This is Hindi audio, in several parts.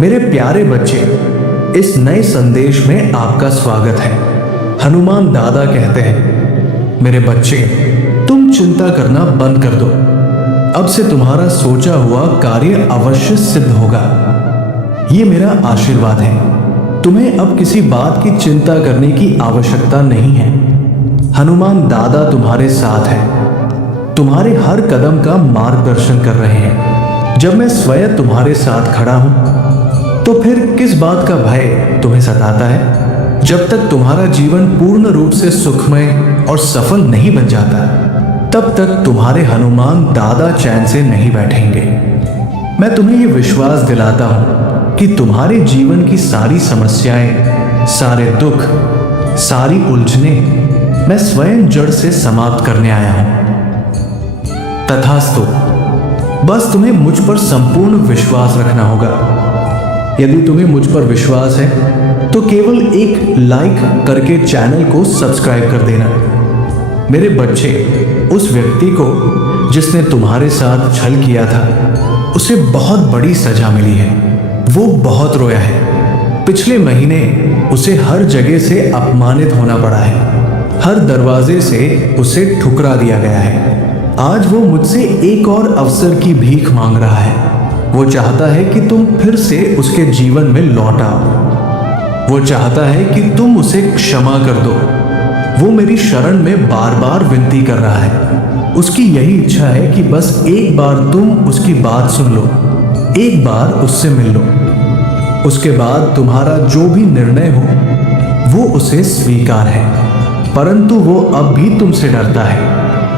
मेरे प्यारे बच्चे, इस नए संदेश में आपका स्वागत है। हनुमान दादा कहते हैं, मेरे बच्चे, तुम चिंता करना बंद कर दो। अब से तुम्हारा सोचा हुआ कार्य अवश्य सिद्ध होगा। ये मेरा आशीर्वाद है। तुम्हें अब किसी बात की चिंता करने की आवश्यकता नहीं है। हनुमान दादा तुम्हारे साथ है, तुम्हारे हर कदम का मार्गदर्शन कर रहे हैं। जब मैं स्वयं तुम्हारे साथ खड़ा हूं तो फिर किस बात का भय तुम्हें सताता है? जब तक तुम्हारा जीवन पूर्ण रूप से सुखमय और सफल नहीं बन जाता, तब तक तुम्हारे हनुमान दादा चैन से नहीं बैठेंगे। मैं तुम्हें यह विश्वास दिलाता हूं कि तुम्हारे जीवन की सारी समस्याएं, सारे दुख, सारी उलझने मैं स्वयं जड़ से समाप्त करने आया हूं। तथास्तु, बस तुम्हें मुझ पर संपूर्ण विश्वास रखना होगा। यदि तुम्हें मुझ पर विश्वास है तो केवल एक लाइक करके चैनल को सब्सक्राइब कर देना। मेरे बच्चे, उस व्यक्ति को जिसने तुम्हारे साथ छल किया था, उसे बहुत बड़ी सजा मिली है। वो बहुत रोया है। पिछले महीने उसे हर जगह से अपमानित होना पड़ा है। हर दरवाजे से उसे ठुकरा दिया गया है। आज वो मुझसे एक और अवसर की भीख मांग रहा है। वो चाहता है कि तुम फिर से उसके जीवन में लौट आओ। वो चाहता है कि तुम उसे क्षमा कर दो। वो मेरी शरण में बार बार विनती कर रहा है। उसकी यही इच्छा है कि बस एक बार तुम उसकी बात सुन लो, एक बार उससे मिल लो। उसके बाद तुम्हारा जो भी निर्णय हो वो उसे स्वीकार है। परंतु वो अब भी तुमसे डरता है।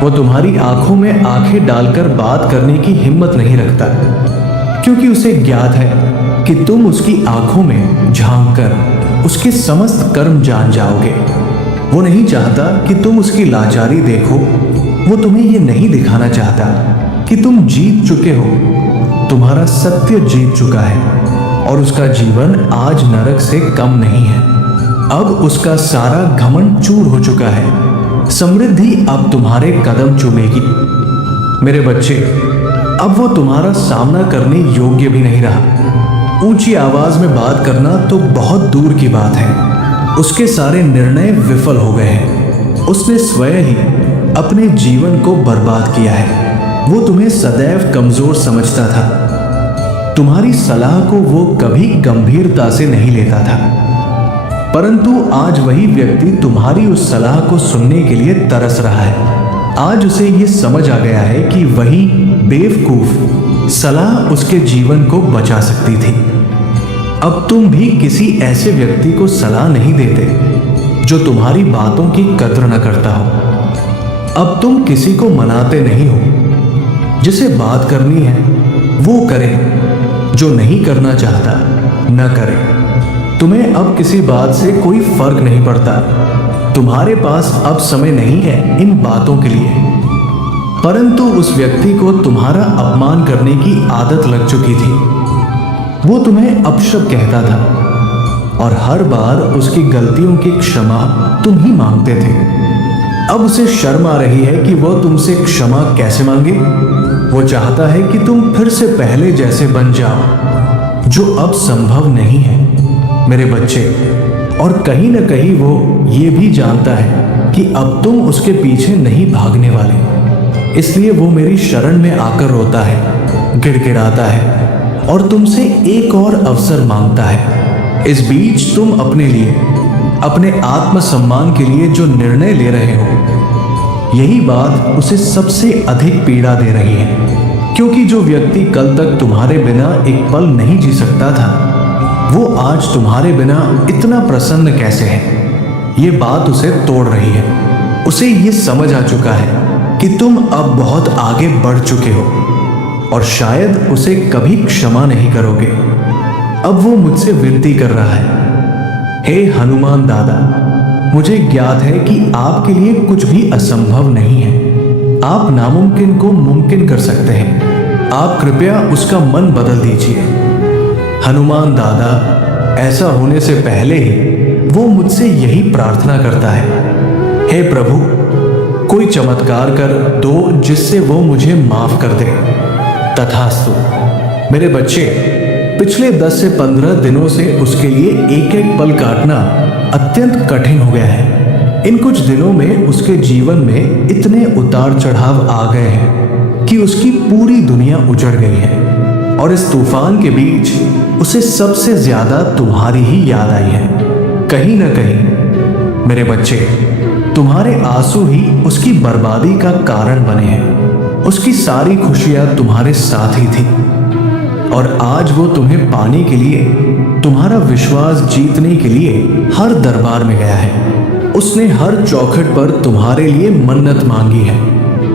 वो तुम्हारी आंखों में आंखें डालकर बात करने की हिम्मत नहीं रखता, क्योंकि उसे ज्ञात है कि तुम उसकी आंखों में झांककर उसके समस्त कर्म जान जाओगे। वो नहीं चाहता कि तुम उसकी लाचारी देखो। वो तुम्हें ये नहीं दिखाना चाहता कि तुम जीत चुके हो। तुम्हारा सत्य जीत चुका है और उसका जीवन आज नरक से कम नहीं है। अब उसका सारा घमंड चूर हो चुका है। समृद्धि अब तुम्हारे कदम चूमेगी। मेरे बच्चे, अब वो तुम्हारा सामना करने योग्य भी नहीं रहा। ऊंची आवाज में बात करना तो बहुत दूर की बात है। उसके सारे निर्णय विफल हो गए हैं। उसने स्वयं ही अपने जीवन को बर्बाद किया है। वो तुम्हें सदैव कमजोर समझता था। तुम्हारी सलाह को वो कभी गंभीरता से नहीं लेता था। परंतु आज वही व्यक्ति तुम्हारी उस सलाह को सुनने के लिए तरस रहा है। आज उसे ये समझ आ गया है कि वही बेवकूफ सलाह उसके जीवन को बचा सकती थी। अब तुम भी किसी ऐसे व्यक्ति को सलाह नहीं देते जो तुम्हारी बातों की कद्र न करता हो। अब तुम किसी को मनाते नहीं हो। जिसे बात करनी है वो करे, जो नहीं करना चाहता न करे। तुम्हें अब किसी बात से कोई फर्क नहीं पड़ता। तुम्हारे पास अब समय नहीं है इन बातों के लिए। परंतु उस व्यक्ति को तुम्हारा अपमान करने की आदत लग चुकी थी। वो तुम्हें अपशब्द कहता था और हर बार उसकी गलतियों की क्षमा तुम ही मांगते थे। अब उसे शर्म आ रही है कि वह तुमसे क्षमा कैसे मांगे। वो चाहता है कि तुम फिर से पहले जैसे बन जाओ, जो अब संभव नहीं है मेरे बच्चे। और कहीं न कहीं वो ये भी जानता है कि अब तुम उसके पीछे नहीं भागने वाले। इसलिए वो मेरी शरण में आकर रोता है, गिड़गिड़ाता है और तुमसे एक और अवसर मांगता है। इस बीच तुम अपने लिए, अपने आत्मसम्मान के लिए जो निर्णय ले रहे हो, यही बात उसे सबसे अधिक पीड़ा दे रही है। क्योंकि जो व्यक्ति कल तक तुम्हारे बिना एक पल नहीं जी सकता था, वो आज तुम्हारे बिना इतना प्रसन्न कैसे है? ये बात उसे तोड़ रही है। उसे ये समझ आ चुका है कि तुम अब बहुत आगे बढ़ चुके हो और शायद उसे कभी क्षमा नहीं करोगे। अब वो मुझसे विनती कर रहा है, हे हनुमान दादा, मुझे ज्ञात है कि आपके लिए कुछ भी असंभव नहीं है। आप नामुमकिन को मुमकिन कर सकते हैं। आप कृपया उसका मन बदल दीजिए। हनुमान दादा, ऐसा होने से पहले ही वो मुझसे यही प्रार्थना करता है, हे प्रभु, कोई चमत्कार कर दो जिससे वो मुझे माफ कर दे। तथास्तु। मेरे बच्चे, पिछले 10 से 15 दिनों से उसके लिए एक एक पल काटना अत्यंत कठिन हो गया है। इन कुछ दिनों में उसके जीवन में इतने उतार चढ़ाव आ गए हैं कि उसकी पूरी दुनिया उजड़ गई है और इस तूफान के बीच उसे सबसे ज्यादा तुम्हारी ही याद आई है। कहीं ना कहीं मेरे बच्चे, तुम्हारे आंसू ही उसकी बर्बादी का कारण बने हैं। उसकी सारी खुशियां तुम्हारे साथ ही थी और आज वो तुम्हें पाने के लिए, तुम्हारा विश्वास जीतने के लिए हर दरबार में गया है। उसने हर चौखट पर तुम्हारे लिए मन्नत मांगी है,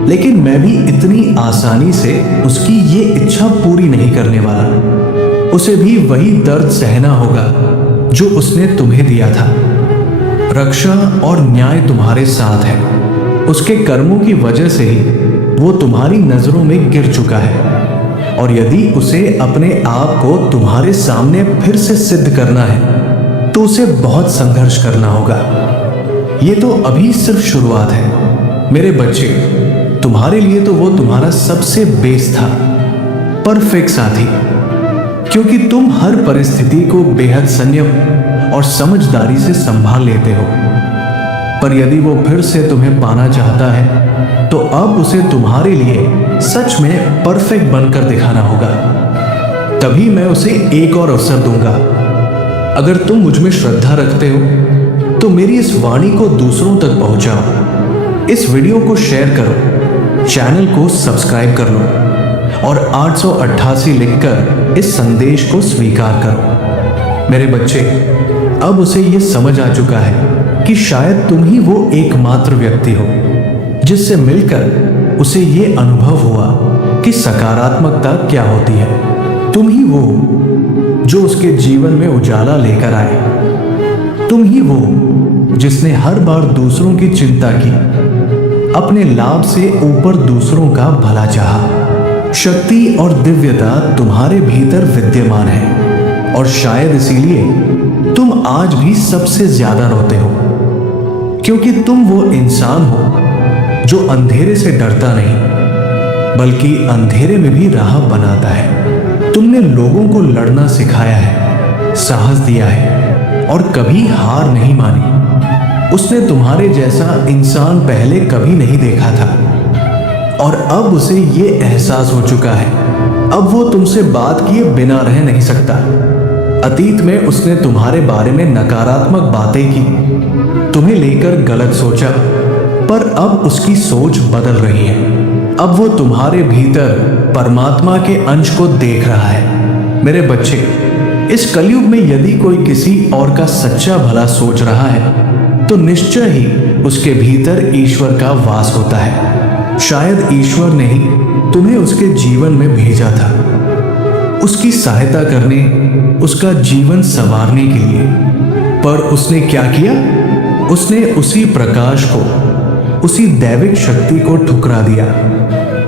लेकिन मैं भी इतनी आसानी से उसकी ये इच्छा पूरी नहीं करने वाला। उसे भी वही दर्द सहना होगा जो उसने तुम्हें दिया था। रक्षा और न्याय तुम्हारे साथ है। उसके कर्मों की वजह से ही वो तुम्हारी नजरों में गिर चुका है और यदि उसे अपने आप को तुम्हारे सामने फिर से सिद्ध करना है तो उसे बहुत संघर्ष करना होगा। ये तो अभी सिर्फ शुरुआत है। मेरे बच्चे, तुम्हारे लिए तो वो तुम्हारा सबसे बेस्ट था, परफेक्ट साथी, क्योंकि तुम हर परिस्थिति को बेहद संयम और समझदारी से संभाल लेते हो। पर यदि वो फिर से तुम्हें पाना चाहता है तो अब उसे तुम्हारे लिए सच में परफेक्ट बनकर दिखाना होगा। तभी मैं उसे एक और अवसर दूंगा। अगर तुम मुझ में श्रद्धा रखते हो तो मेरी इस वाणी को दूसरों तक पहुंचाओ। इस वीडियो को शेयर करो, चैनल को सब्सक्राइब कर लो और 888 लिखकर इस संदेश को स्वीकार करो। मेरे बच्चे, अब उसे यह समझ आ चुका है कि शायद तुम ही वो एकमात्र व्यक्ति हो जिससे मिलकर उसे ये अनुभव हुआ कि सकारात्मकता क्या होती है। तुम ही वो जो उसके जीवन में उजाला लेकर आए। तुम ही वो जिसने हर बार दूसरों की चिंता की, अपने लाभ से ऊपर दूसरों का भला चाहा। शक्ति और दिव्यता तुम्हारे भीतर विद्यमान है और शायद इसीलिए तुम आज भी सबसे ज्यादा रोते हो, क्योंकि तुम वो इंसान हो जो अंधेरे से डरता नहीं बल्कि अंधेरे में भी राह बनाता है। तुमने लोगों को लड़ना सिखाया है, साहस दिया है और कभी हार नहीं मानी। उसने तुम्हारे जैसा इंसान पहले कभी नहीं देखा था और अब उसे ये एहसास हो चुका है। अब वो तुमसे बात किए बिना रह नहीं सकता। अतीत में उसने तुम्हारे बारे में नकारात्मक बातें की, तुम्हें लेकर गलत सोचा, पर अब उसकी सोच बदल रही है। अब वो तुम्हारे भीतर परमात्मा के अंश को देख रहा है। मेरे बच्चे, इस कलयुग में यदि कोई किसी और का सच्चा भला सोच रहा है तो निश्चय ही उसके भीतर ईश्वर का वास होता है। शायद ईश्वर ने ही तुम्हें उसके जीवन में भेजा था, उसकी सहायता करने, उसका जीवन संवारने के लिए। पर उसने क्या किया? उसने उसी प्रकाश को, उसी दैविक शक्ति को ठुकरा दिया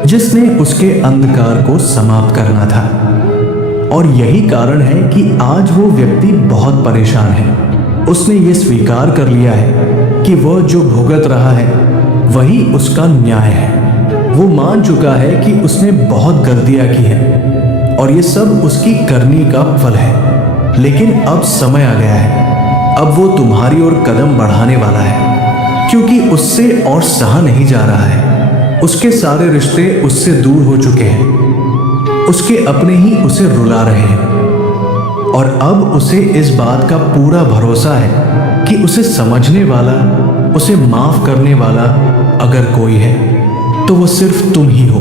जिसने उसके अंधकार को समाप्त करना था। और यही कारण है कि आज वो व्यक्ति बहुत परेशान है। उसने ये स्वीकार कर लिया है कि वह जो भुगत रहा है वही उसका न्याय है। वो मान चुका है कि उसने बहुत गलतियां की हैं और ये सब उसकी करनी का फल है। लेकिन अब समय आ गया है। अब वो तुम्हारी ओर कदम बढ़ाने वाला है, क्योंकि उससे और सहा नहीं जा रहा है। उसके सारे रिश्ते उससे दूर हो चुके हैं। उसके अपने ही उसे रुला रहे हैं और अब उसे इस बात का पूरा भरोसा है कि उसे समझने वाला, उसे माफ करने वाला अगर कोई है तो वो सिर्फ तुम ही हो।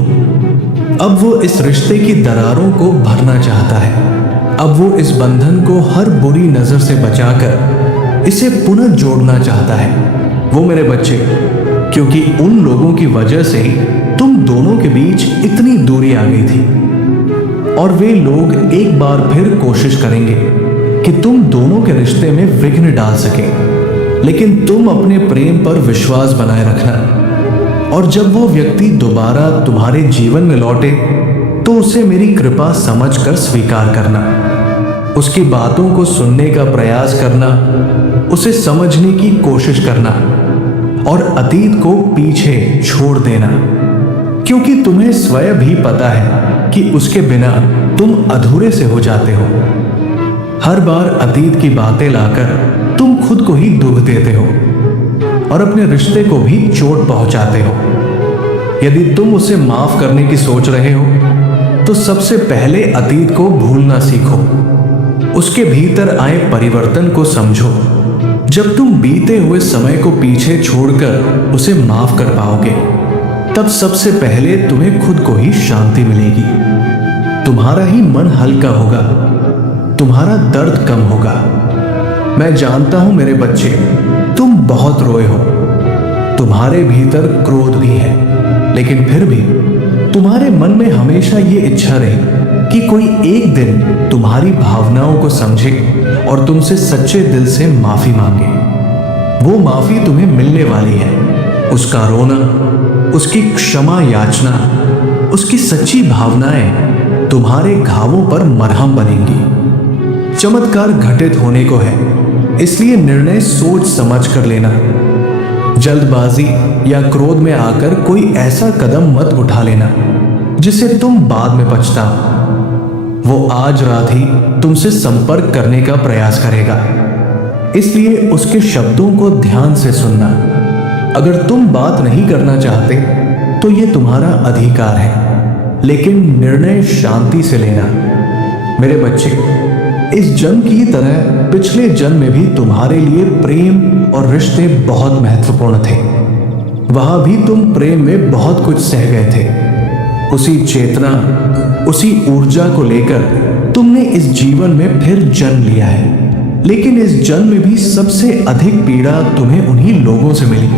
अब वो इस रिश्ते की दरारों को भरना चाहता है। अब वो इस बंधन को हर बुरी नजर से बचाकर इसे पुनः जोड़ना चाहता है। वो मेरे बच्चे, क्योंकि उन लोगों की वजह से ही तुम दोनों के बीच इतनी दूरी आ गई थी और वे लोग एक बार फिर कोशिश करेंगे कि तुम दोनों के रिश्ते में विघ्न डाल सके। लेकिन तुम अपने प्रेम पर विश्वास बनाए रखना और जब वो व्यक्ति दोबारा तुम्हारे जीवन में लौटे तो उसे मेरी कृपा समझकर स्वीकार करना, उसकी बातों को सुनने का प्रयास करना, उसे समझने की कोशिश करना और अतीत को पीछे छोड़ देना, क्योंकि तुम्हें स्वयं भी पता है कि उसके बिना तुम अधूरे से हो जाते हो। हर बार अतीत की बातें लाकर तुम खुद को ही दुख देते हो और अपने रिश्ते को भी चोट पहुंचाते हो। यदि तुम उसे माफ करने की सोच रहे हो तो सबसे पहले अतीत को भूलना सीखो। उसके भीतर आए परिवर्तन को समझो। जब तुम बीते हुए समय को पीछे छोड़कर उसे माफ कर पाओगे, तब सबसे पहले तुम्हें खुद को ही शांति मिलेगी। तुम्हारा ही मन हल्का होगा, तुम्हारा दर्द कम होगा। मैं जानता हूं मेरे बच्चे, तुम बहुत रोए हो। तुम्हारे भीतर क्रोध भी है, लेकिन फिर भी तुम्हारे मन में हमेशा ये इच्छा रही कि कोई एक दिन तुम्हारी भावनाओं को समझे और तुमसे सच्चे दिल से माफी मांगे। वो माफी तुम्हें मिलने वाली है। उसका रोना, उसकी क्षमा याचना, उसकी सच्ची भावनाएं तुम्हारे घावों पर मरहम बनेंगी। चमत्कार घटित होने को है, इसलिए निर्णय सोच समझ कर लेना। जल्दबाजी या क्रोध में आकर कोई ऐसा कदम मत उठा लेना जिसे तुम बाद में पछताओ। वो आज रात ही तुमसे संपर्क करने का प्रयास करेगा, इसलिए उसके शब्दों को ध्यान से सुनना। अगर तुम बात नहीं करना चाहते तो ये तुम्हारा अधिकार है, लेकिन निर्णय शांति से लेना। मेरे बच्चे, इस जन्म की तरह पिछले जन्म में भी तुम्हारे लिए प्रेम और रिश्ते बहुत महत्वपूर्ण थे। वहां भी तुम प्रेम में बहुत कुछ सह गए थे। उसी चेतना, उसी ऊर्जा को लेकर तुमने इस जीवन में फिर जन्म लिया है। लेकिन इस जन्म में भी सबसे अधिक पीड़ा तुम्हें उन्हीं लोगों से मिली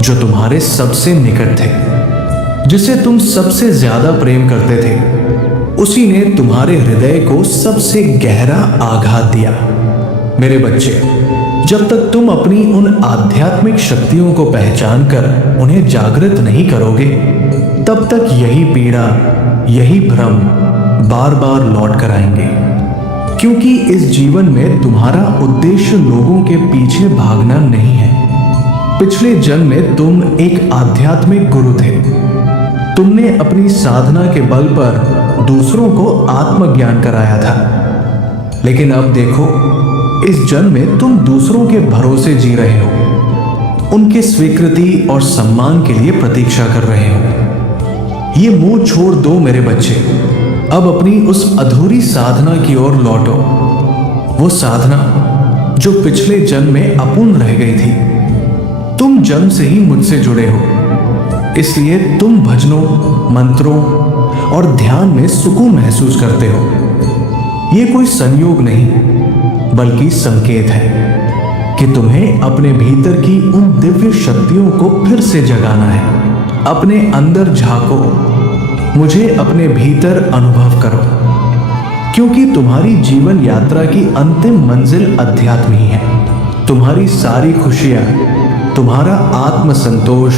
जो तुम्हारे सबसे निकट थे, जिसे तुम सबसे ज्यादा प्रेम करते थे। उसी ने तुम्हारे हृदय को सबसे गहरा आघात दिया। मेरे बच्चे, जब तक तुम अपनी उन आध्यात्मिक शक्तियों को पहचान कर उन्हें जागृत नहीं करोगे, तब तक यही पीड़ा, यही भ्रम बार बार लौट कर आएंगे। क्योंकि इस जीवन में तुम्हारा उद्देश्य लोगों के पीछे भागना नहीं है। पिछले जन्म में तुम एक आध्यात्मिक गुरु थे। तुमने अपनी साधना के बल पर दूसरों को आत्मज्ञान कराया था। लेकिन अब देखो, इस जन्म में तुम दूसरों के भरोसे जी रहे हो, उनके स्वीकृति और सम्मान के लिए प्रतीक्षा कर रहे हो। ये मुंह छोड़ दो मेरे बच्चे। अब अपनी उस अधूरी साधना की ओर लौटो। वो साधना जो पिछले जन्म में अपूर्ण रह गई थी। तुम जन्म से ही मुझसे जुड़े हो, इसलिए तुम भजनों, मंत्रों और ध्यान में सुकून महसूस करते हो। ये कोई संयोग नहीं, बल्कि संकेत है कि तुम्हें अपने भीतर की उन दिव्य शक्तियों को फिर से जगाना है। अपने अंदर झांको, मुझे अपने भीतर अनुभव करो, क्योंकि तुम्हारी जीवन यात्रा की अंतिम मंजिल अध्यात्म ही है। तुम्हारी सारी खुशियां, तुम्हारा आत्म संतोष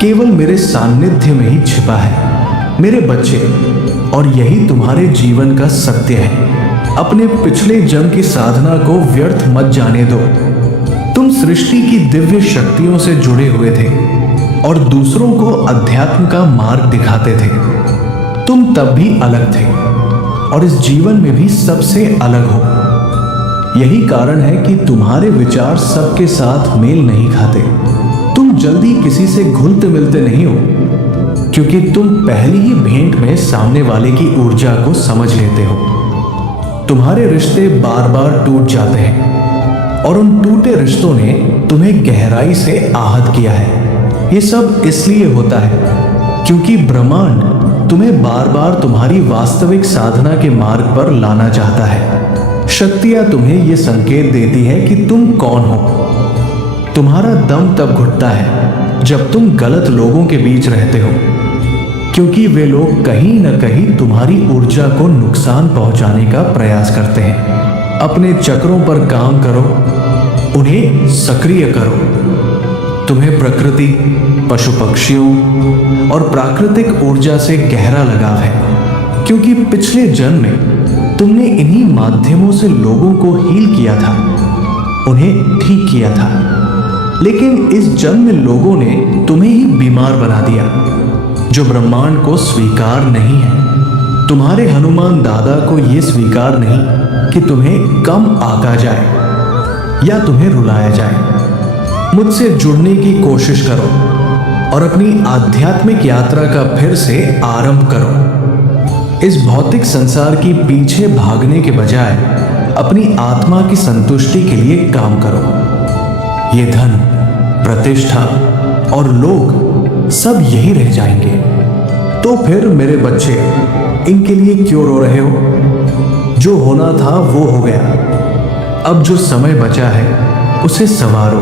केवल मेरे सान्निध्य में ही छिपा है मेरे बच्चे, और यही तुम्हारे जीवन का सत्य है। अपने पिछले जन्म की साधना को व्यर्थ मत जाने दो। तुम सृष्टि की दिव्य शक्तियों से जुड़े हुए थे और दूसरों को अध्यात्म का मार्ग दिखाते थे। तुम तब भी अलग थे और इस जीवन में भी सबसे अलग हो। यही कारण है कि तुम्हारे विचार सबके साथ मेल नहीं खाते। तुम जल्दी किसी से घुलते मिलते नहीं हो, क्योंकि तुम पहली ही भेंट में सामने वाले की ऊर्जा को समझ लेते हो। तुम्हारे रिश्ते बार बार टूट जाते हैं और उन टूटे रिश्तों ने तुम्हें गहराई से आहत किया है। ये सब इसलिए होता है क्योंकि ब्रह्मांड तुम्हें बार बार तुम्हारी वास्तविक साधना के मार्ग पर लाना चाहता है। शक्तियां तुम्हें ये संकेत देती है कि तुम कौन हो। तुम्हारा दम तब घुटता है जब तुम गलत लोगों के बीच रहते हो, क्योंकि वे लोग कहीं न कहीं तुम्हारी ऊर्जा को नुकसान पहुंचाने का प्रयास करते हैं। अपने चक्रों पर काम करो, उन्हें सक्रिय करो। तुम्हें प्रकृति, पशु पक्षियों और प्राकृतिक ऊर्जा से गहरा लगाव है, क्योंकि पिछले जन्म में तुमने इन्हीं माध्यमों से लोगों को हील किया था, उन्हें ठीक किया था। लेकिन इस जन्म में लोगों ने तुम्हें ही बीमार बना दिया, जो ब्रह्मांड को स्वीकार नहीं है। तुम्हारे हनुमान दादा को यह स्वीकार नहीं कि तुम्हें कम आका जाए या तुम्हें रुलाया जाए। मुझसे जुड़ने की कोशिश करो और अपनी आध्यात्मिक यात्रा का फिर से आरंभ करो। इस भौतिक संसार की पीछे भागने के बजाय अपनी आत्मा की संतुष्टि के लिए काम करो। ये धन, प्रतिष्ठा और लोग सब यही रह जाएंगे। तो फिर मेरे बच्चे, इनके लिए क्यों रो रहे हो? जो होना था वो हो गया। अब जो समय बचा है उसे संवारो,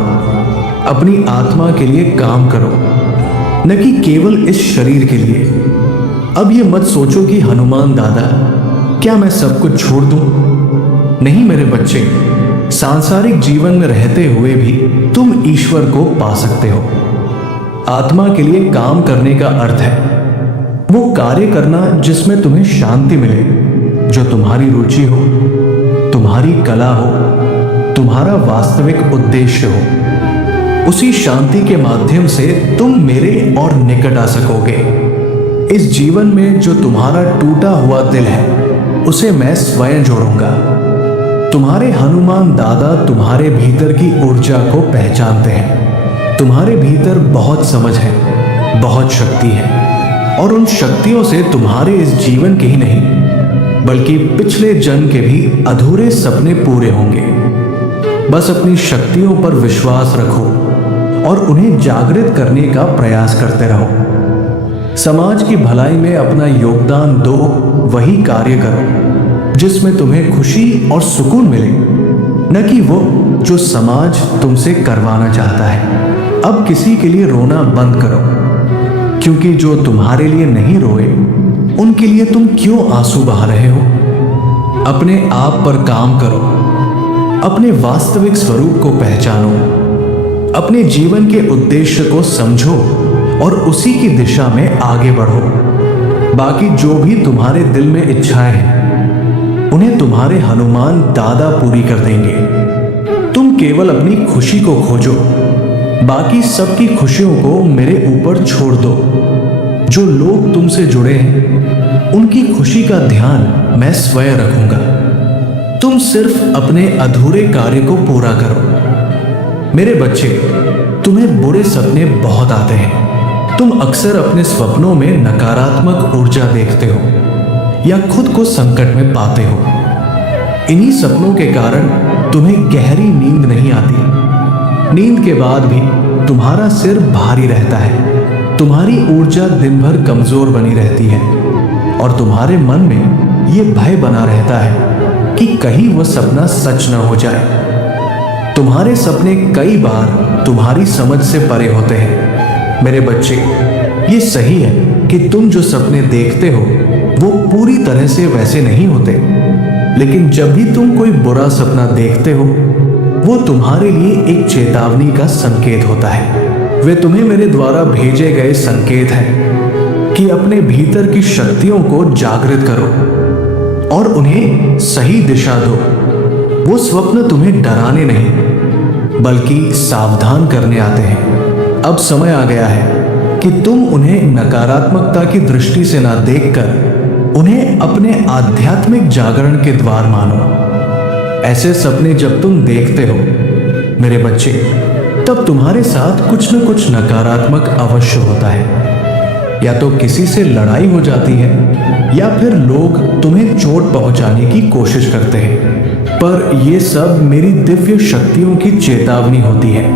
अपनी आत्मा के लिए काम करो, न कि केवल इस शरीर के लिए। अब ये मत सोचो कि हनुमान दादा, क्या मैं सब कुछ छोड़ दूं? नहीं मेरे बच्चे, सांसारिक जीवन में रहते हुए भी तुम ईश्वर को पा सकते हो। आत्मा के लिए काम करने का अर्थ है वो कार्य करना जिसमें तुम्हें शांति मिले, जो तुम्हारी रुचि हो, तुम्हारी कला हो, तुम्हारा वास्तविक उद्देश्य हो। उसी शांति के माध्यम से तुम मेरे और निकट आ सकोगे। इस जीवन में जो तुम्हारा टूटा हुआ दिल है उसे मैं स्वयं जोड़ूंगा। तुम्हारे हनुमान दादा तुम्हारे भीतर की ऊर्जा को पहचानते हैं। तुम्हारे भीतर बहुत समझ है, बहुत शक्ति है, और उन शक्तियों से तुम्हारे इस जीवन के ही नहीं बल्कि पिछले जन्म के भी अधूरे सपने पूरे होंगे। बस अपनी शक्तियों पर विश्वास रखो और उन्हें जागृत करने का प्रयास करते रहो। समाज की भलाई में अपना योगदान दो, वही कार्य करो जिसमें तुम्हें खुशी और सुकून मिले, न कि वो जो समाज तुमसे करवाना चाहता है। अब किसी के लिए रोना बंद करो, क्योंकि जो तुम्हारे लिए नहीं रोए उनके लिए तुम क्यों आंसू बहा रहे हो? अपने आप पर काम करो, अपने वास्तविक स्वरूप को पहचानो, अपने जीवन के उद्देश्य को समझो और उसी की दिशा में आगे बढ़ो। बाकी जो भी तुम्हारे दिल में इच्छाएं हैं उन्हें तुम्हारे हनुमान दादा पूरी कर देंगे। तुम केवल अपनी खुशी को खोजो, बाकी सबकी खुशियों को मेरे ऊपर छोड़ दो। जो लोग तुमसे जुड़े हैं उनकी खुशी का ध्यान मैं स्वयं रखूंगा। तुम सिर्फ अपने अधूरे कार्य को पूरा करो। मेरे बच्चे, तुम्हें बुरे सपने बहुत आते हैं। तुम अक्सर अपने सपनों में नकारात्मक ऊर्जा देखते हो या खुद को संकट में पाते हो। इन्हीं सपनों के कारण तुम्हें गहरी नींद नहीं आती। नींद के बाद भी तुम्हारा सिर भारी रहता है, तुम्हारी ऊर्जा दिन भर कमजोर बनी रहती है और तुम्हारे मन में ये भय बना रहता है कि कहीं वह सपना सच न हो जाए। तुम्हारे सपने कई बार तुम्हारी समझ से परे होते हैं। मेरे बच्चे, ये सही है कि तुम जो सपने देखते हो वो पूरी तरह से वैसे नहीं होते, लेकिन जब भी तुम कोई बुरा सपना देखते हो वो तुम्हारे लिए एक चेतावनी का संकेत होता है। वे तुम्हें मेरे द्वारा भेजे गए संकेत हैं कि अपने भीतर की शक्तियों को जागृत करो और उन्हें सही दिशा दो। वो स्वप्न तुम्हें डराने नहीं बल्कि सावधान करने आते हैं। अब समय आ गया है कि तुम उन्हें नकारात्मकता की दृष्टि से ना देखकर उन्हें अपने आध्यात्मिक जागरण के द्वार मानो। ऐसे सपने जब तुम देखते हो मेरे बच्चे, तब तुम्हारे साथ कुछ न कुछ नकारात्मक अवश्य होता है। या तो किसी से लड़ाई हो जाती है या फिर लोग तुम्हें चोट पहुंचाने की कोशिश करते हैं। पर यह सब मेरी दिव्य शक्तियों की चेतावनी होती है।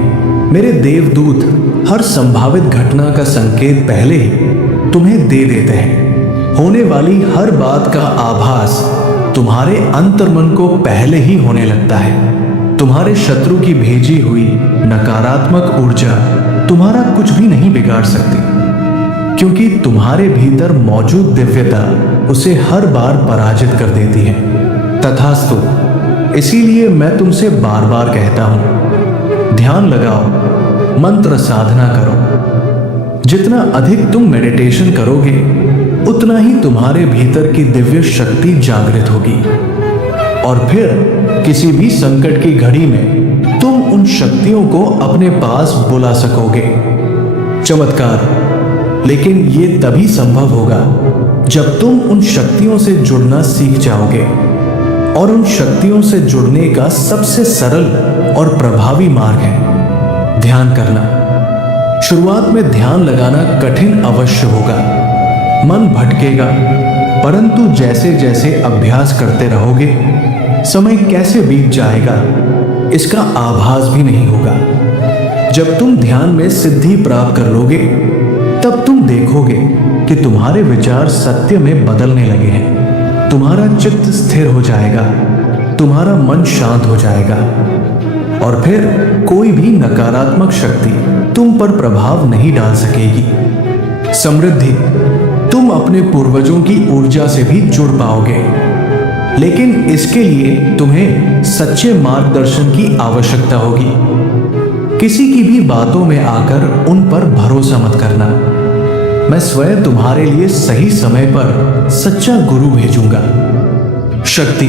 मेरे देवदूत हर संभावित घटना का संकेत पहले ही तुम्हें दे देते हैं। होने वाली हर बात का आभास तुम्हारे अंतर्मन को पहले ही होने लगता है। तुम्हारे शत्रु की भेजी हुई नकारात्मक ऊर्जा तुम्हारा कुछ भी नहीं बिगाड़ सकती, क्योंकि तुम्हारे भीतर मौजूद दिव्यता उसे हर बार पराजित कर देती है। तथास्तु, इसीलिए मैं तुमसे बार बार कहता हूं, ध्यान लगाओ, मंत्र साधना करो। जितना अधिक तुम मेडिटेशन करोगे उतना ही तुम्हारे भीतर की दिव्य शक्ति जागृत होगी और फिर किसी भी संकट की घड़ी में तुम उन शक्तियों को अपने पास बुला सकोगे। चमत्कार लेकिन ये तभी संभव होगा जब तुम उन शक्तियों से जुड़ना सीख जाओगे। और उन शक्तियों से जुड़ने का सबसे सरल और प्रभावी मार्ग है ध्यान करना। शुरुआत में ध्यान लगाना कठिन अवश्य होगा, मन भटकेगा, परंतु जैसे जैसे अभ्यास करते रहोगे समय कैसे बीत जाएगा इसका आभास भी नहीं होगा। जब तुम ध्यान में सिद्धि प्राप्त कर लोगे तब तुम देखोगे कि तुम्हारे विचार सत्य में बदलने लगे हैं, तुम्हारा चित्त स्थिर हो जाएगा, तुम्हारा मन शांत हो जाएगा और फिर कोई भी नकारात्मक शक्ति तुम पर प्रभाव नहीं डाल सकेगी। समृद्धि, तुम अपने पूर्वजों की ऊर्जा से भी जुड़ पाओगे, लेकिन इसके लिए तुम्हें सच्चे मार्गदर्शन की आवश्यकता होगी। किसी की भी बातों में आकर उन पर भरोसा मत करना। मैं स्वयं तुम्हारे लिए सही समय पर सच्चा गुरु भेजूंगा। शक्ति,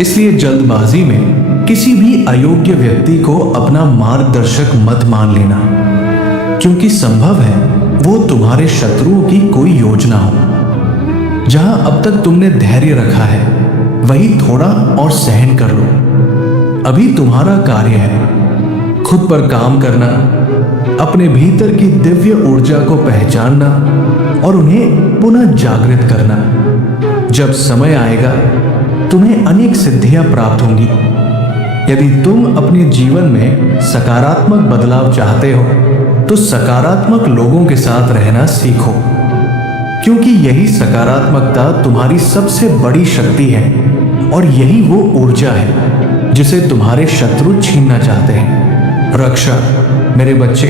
इसलिए जल्दबाजी में किसी भी अयोग्य व्यक्ति को अपना मार्गदर्शक मत मान लेना, क्योंकि संभव है वो तुम्हारे शत्रुओं की कोई योजना हो। जहां अब तक तुमने धैर्य रखा है वही थोड़ा और सहन कर लो। अभी तुम्हारा कार्य है खुद पर काम करना, अपने भीतर की दिव्य ऊर्जा को पहचानना और उन्हें पुनः जागृत करना। जब समय आएगा तुम्हें अनेक सिद्धियां प्राप्त होंगी। यदि तुम अपने जीवन में सकारात्मक बदलाव चाहते हो तो सकारात्मक लोगों के साथ रहना सीखो, क्योंकि यही सकारात्मकता तुम्हारी सबसे बड़ी शक्ति है और यही वो ऊर्जा है जिसे तुम्हारे शत्रु छीनना चाहते हैं। रक्षा, मेरे बच्चे,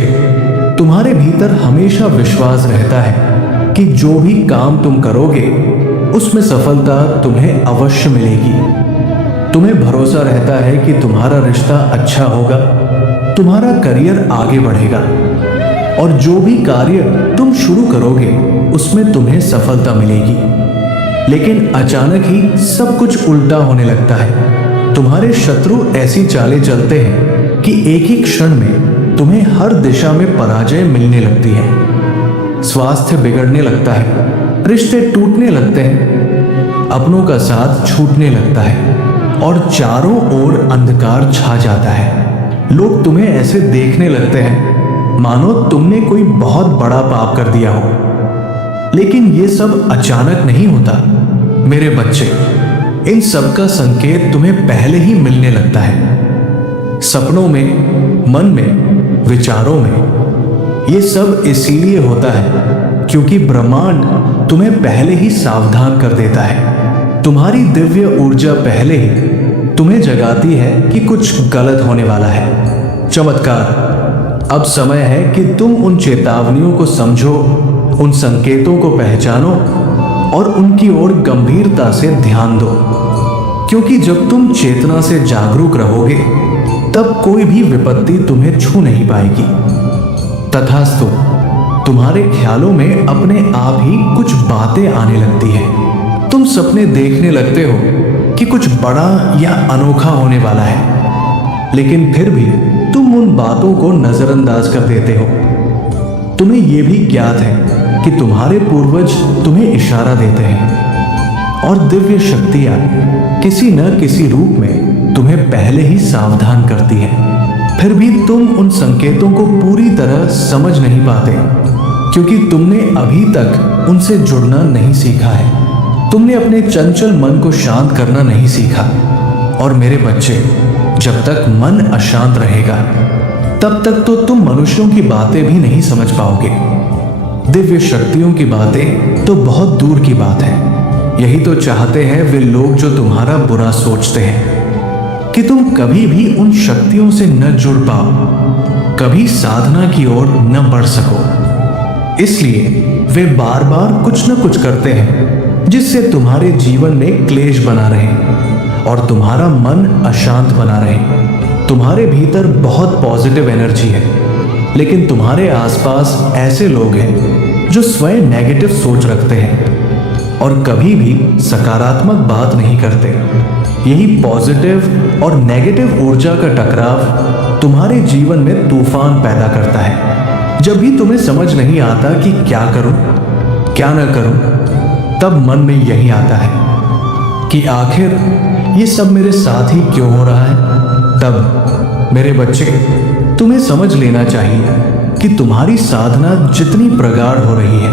तुम्हारे भीतर हमेशा विश्वास रहता है कि जो भी काम तुम करोगे उसमें सफलता तुम्हें अवश्य मिलेगी। तुम्हें भरोसा रहता है कि तुम्हारा रिश्ता अच्छा होगा, तुम्हारा करियर आगे बढ़ेगा और जो भी कार्य तुम शुरू करोगे उसमें तुम्हें सफलता मिलेगी। लेकिन अचानक ही सब कुछ उल्टा होने लगता है। तुम्हारे शत्रु ऐसी चालें चलते हैं कि एक ही क्षण में तुम्हें हर दिशा में पराजय मिलने लगती है। स्वास्थ्य बिगड़ने लगता है, रिश्ते टूटने लगते हैं, अपनों का साथ छूटने लगता है और चारों ओर अंधकार छा जाता है। लोग तुम्हें ऐसे देखने लगते हैं मानो तुमने कोई बहुत बड़ा पाप कर दिया हो। लेकिन ये सब अचानक नहीं होता मेरे बच्चे। इन सब का संकेत तुम्हें पहले ही मिलने लगता है, सपनों में, मन में, विचारों में। ये सब इसीलिए होता है क्योंकि ब्रह्मांड तुम्हें पहले ही सावधान कर देता है। तुम्हारी दिव्य ऊर्जा पहले ही तुम्हें जगाती है कि कुछ गलत होने वाला है। चमत्कार, अब समय है कि तुम उन चेतावनियों को समझो, उन संकेतों को पहचानो और उनकी ओर गंभीरता से ध्यान दो, क्योंकि जब तुम चेतना से जागरूक रहोगे तब कोई भी विपत्ति तुम्हें छू नहीं पाएगी। तथास्तु, तुम्हारे ख्यालों में अपने आप ही कुछ बातें आने लगती हैं। तुम सपने देखने लगते हो कि कुछ बड़ा या अनोखा होने वाला है, लेकिन फिर भी तुम उन बातों को नजरअंदाज कर देते हो। तुम्हें यह भी ज्ञात है कि तुम्हारे पूर्वज तुम्हें इशारा देते हैं और दिव्य शक्तियां किसी न किसी रूप में तुम्हें पहले ही सावधान करती है। फिर भी तुम उन संकेतों को पूरी तरह समझ नहीं पाते, क्योंकि तुमने अभी तक उनसे जुड़ना नहीं सीखा है। तुमने अपने चंचल मन को शांत करना नहीं सीखा। और मेरे बच्चे, जब तक मन अशांत रहेगा तब तक तो तुम मनुष्यों की बातें भी नहीं समझ पाओगे। दिव्य शक्तियों की बातें तो बहुत दूर की बात है। यही तो चाहते हैं वे लोग जो तुम्हारा बुरा सोचते हैं, कि तुम कभी भी उन शक्तियों से न जुड़ पाओ, कभी साधना की ओर न बढ़ सको। इसलिए वे बार बार कुछ न कुछ करते हैं जिससे तुम्हारे जीवन में क्लेश बना रहे और तुम्हारा मन अशांत बना रहे। तुम्हारे भीतर बहुत पॉजिटिव एनर्जी है, लेकिन तुम्हारे आसपास ऐसे लोग हैं जो स्वयं नेगेटिव सोच रखते हैं और कभी भी सकारात्मक बात नहीं करते। यही पॉजिटिव और नेगेटिव ऊर्जा का टकराव तुम्हारे जीवन में तूफान पैदा करता है। जब भी तुम्हें समझ नहीं आता कि क्या करूं, क्या न करूं, तब मन में यही आता है कि आखिर ये सब मेरे साथ ही क्यों हो रहा है। तब मेरे बच्चे, तुम्हें समझ लेना चाहिए कि तुम्हारी साधना जितनी प्रगाढ़ हो रही है,